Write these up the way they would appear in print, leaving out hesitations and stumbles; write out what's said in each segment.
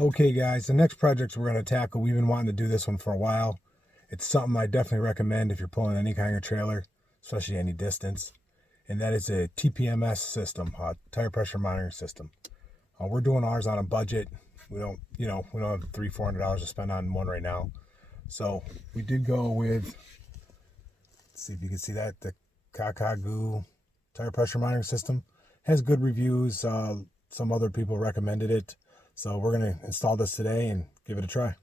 Okay guys, the next project we're going to tackle, we've been wanting to do this one for a while. It's something I definitely recommend if you're pulling any kind of trailer, especially any distance. And that is a TPMS system, tire pressure monitoring system. We're doing ours on a budget. We don't have $300-400 to spend on one right now. So we did go with, let's see if you can see that, the Kakagoo tire pressure monitoring system. Has good reviews. Some other people recommended it. So we're going to install this today and give it a try.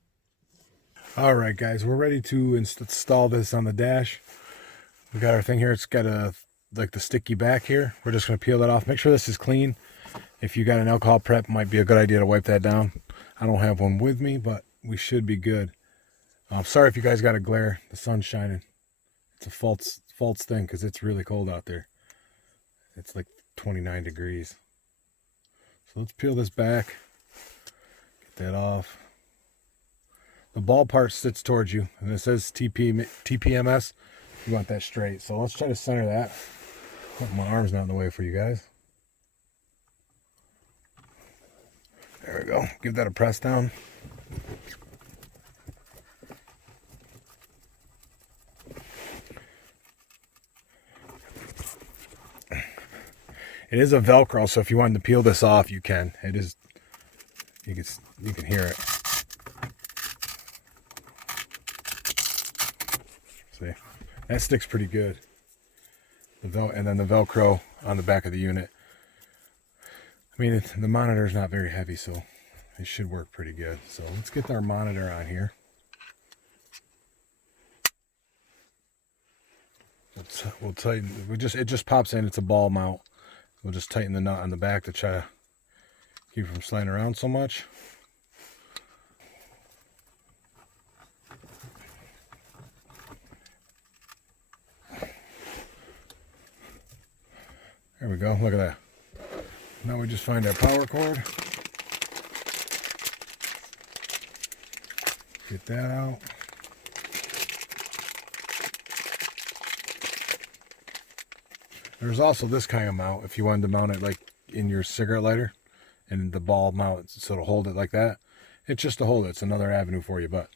All right, guys, we're ready to install this on the dash. We got our thing here. It's got like the sticky back here. We're just going to peel that off. Make sure this is clean. If you got an alcohol prep, it might be a good idea to wipe that down. I don't have one with me, but we should be good. Sorry if you guys got a glare. The sun's shining. It's a false thing because it's really cold out there. It's like 29 degrees. So let's peel this back. Get that off. The ball part sits towards you, and it says TPMS. You want that straight. So let's try to center that. Hope my arm's not in the way for you guys. There we go. Give that a press down. It is a Velcro, so if you wanted to peel this off, you can. It is. You can hear it. See, that sticks pretty good. And then the Velcro on the back of the unit. I mean, the monitor's not very heavy, so it should work pretty good. So let's get our monitor on here. We'll tighten. It just pops in. It's a ball mount. We'll just tighten the nut on the back to try to keep it from sliding around so much. There we go. Look at that. Now we just find our power cord. Get that out. There's also this kind of mount if you wanted to mount it like in your cigarette lighter, and the ball mount so it'll hold it like that. It's just to hold it. It's another avenue for you, but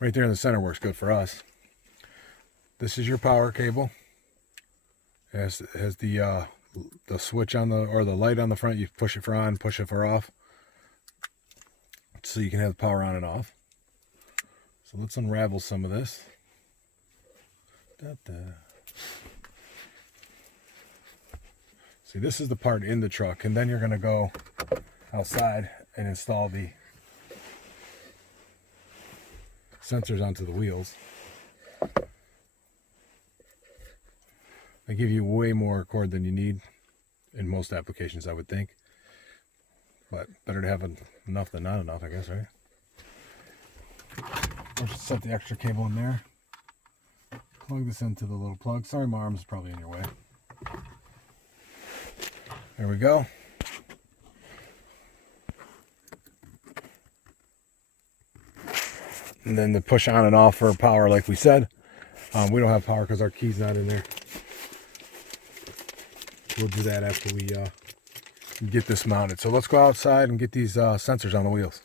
right there in the center works good for us. This is your power cable. It has the switch on the light on the front. You push it for on, push it for off, so you can have the power on and off. So let's unravel some of this. See, this is the part in the truck, and then you're going to go outside and install the sensors onto the wheels. They give you way more cord than you need in most applications, I would think. But better to have enough than not enough, I guess, right? Let's just set the extra cable in there. Plug this into the little plug. Sorry, my arm's probably in your way. There we go. And then the push on and off for power, like we said. We don't have power because our key's not in there. We'll do that after we get this mounted. So let's go outside and get these sensors on the wheels.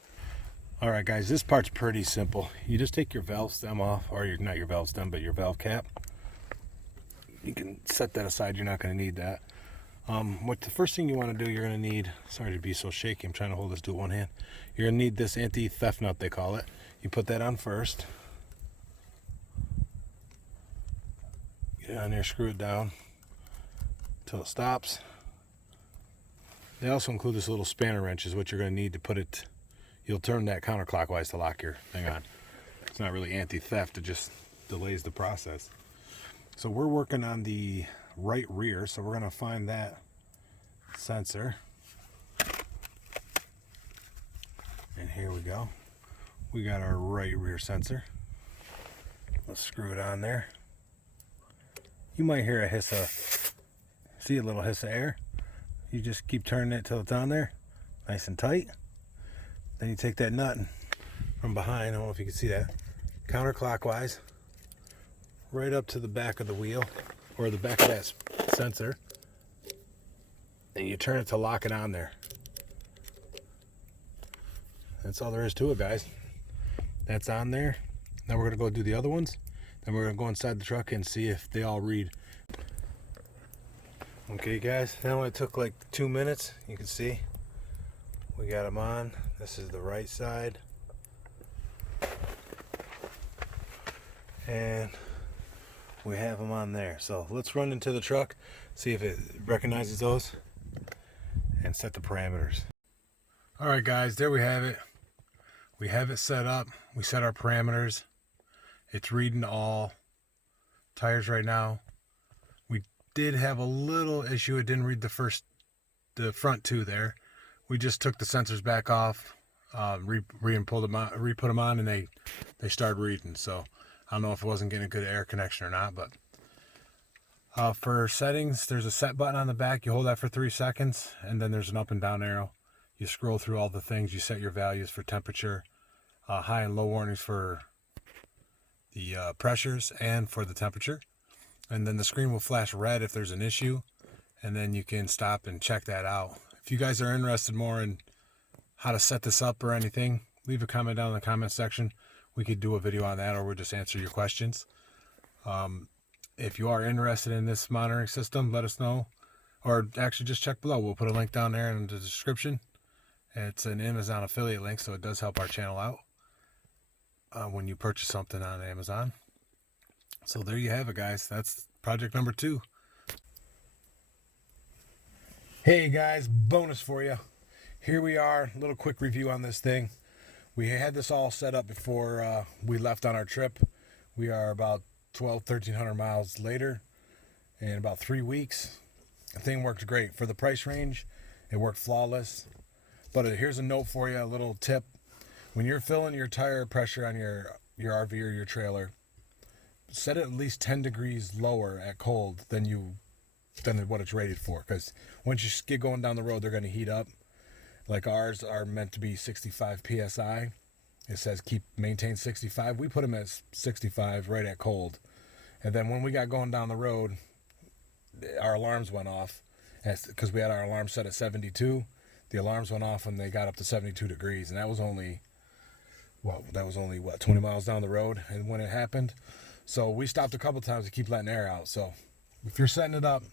All right, guys, this part's pretty simple. You just take your valve stem off, or not your valve stem, but your valve cap. You can set that aside. You're not going to need that. What the first thing you want to do, you're going to need, sorry to be so shaky, I'm trying to hold this to one hand. You're going to need this anti-theft nut, they call it. You put that on first. Get it on there, screw it down until it stops. They also include this little spanner wrench, is what you're going to need to put it. You'll turn that counterclockwise to lock your thing on. It's not really anti-theft, it just delays the process. So we're working on the right rear, so we're going to find that sensor. And here we go. We got our right rear sensor. Let's screw it on there. You might hear a hiss of, see a little hiss of air. You just keep turning it till it's on there, nice and tight. Then you take that nut from behind, I don't know if you can see that, counterclockwise, right up to the back of the wheel, or the back of that sensor, and you turn it to lock it on there. that's all there is to it, guys. That's on there. Now we're gonna go do the other ones. Then we're gonna go inside the truck and see if they all read. Okay guys, that only took like 2 minutes. You can see we got them on. This is the right side. And we have them on there. So let's run into the truck, see if it recognizes those, and set the parameters. All right guys, there we have it. We have it set up. We set our parameters. It's reading all tires right now. We did have a little issue. It didn't read the front two there. We just took the sensors back off, re-put them on, and they started reading. So I don't know if it wasn't getting a good air connection or not, but for settings, there's a set button on the back. You hold that for 3 seconds, and then there's an up and down arrow. You scroll through all the things. You set your values for temperature, high and low warnings for the pressures and for the temperature. And then the screen will flash red if there's an issue, and then you can stop and check that out. If you guys are interested more in how to set this up or anything, leave a comment down in the comment section. We could do a video on that, or we'll just answer your questions. If you are interested in this monitoring system, let us know, or actually just check below. We'll put a link down there in the description. It's an Amazon affiliate link, so it does help our channel out when you purchase something on Amazon. So there you have it, guys. That's project number 2. Hey guys, bonus for you. Here we are, a little quick review on this thing. We had this all set up before we left on our trip. We are about 1,300 miles later in about 3 weeks. The thing worked great. For the price range, it worked flawless. But here's a note for you, a little tip. When you're filling your tire pressure on your RV or your trailer, set it at least 10 degrees lower at cold than what it's rated for. Because once you get going down the road, they're going to heat up. Like ours are meant to be 65 PSI. It says maintain 65. We put them at 65 right at cold. And then when we got going down the road, our alarms went off because we had our alarm set at 72. The alarms went off when they got up to 72 degrees. And that was only 20 miles down the road. And when it happened, so we stopped a couple times to keep letting air out. So if you're setting it up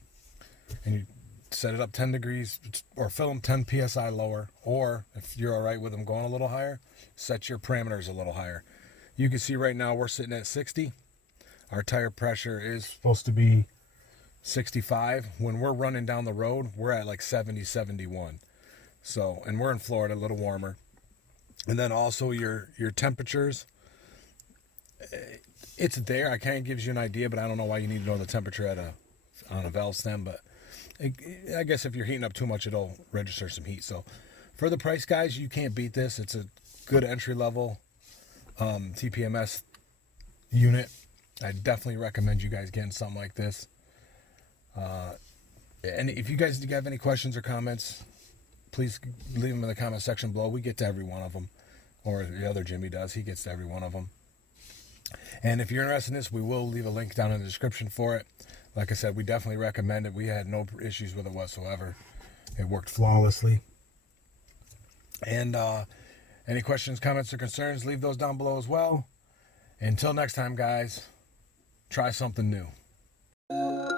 and you set it up 10 degrees or fill them 10 PSI lower, or if you're all right with them going a little higher, set your parameters a little higher. You can see right now we're sitting at 60. Our tire pressure is supposed to be 65. When we're running down the road, we're at like 70, 71. So, and we're in Florida, a little warmer. And then also your temperatures, it's there. I kind of gives you an idea, but I don't know why you need to know the temperature on a valve stem, but I guess if you're heating up too much, it'll register some heat. So for the price, guys, you can't beat this. It's a good entry-level TPMS unit. I definitely recommend you guys getting something like this. And if you guys have any questions or comments, please leave them in the comment section below. We get to every one of them. Or the other Jimmy does. He gets to every one of them. And if you're interested in this, we will leave a link down in the description for it. Like I said, we definitely recommend it. We had no issues with it whatsoever. It worked flawlessly. And any questions, comments, or concerns, leave those down below as well. Until next time, guys, try something new.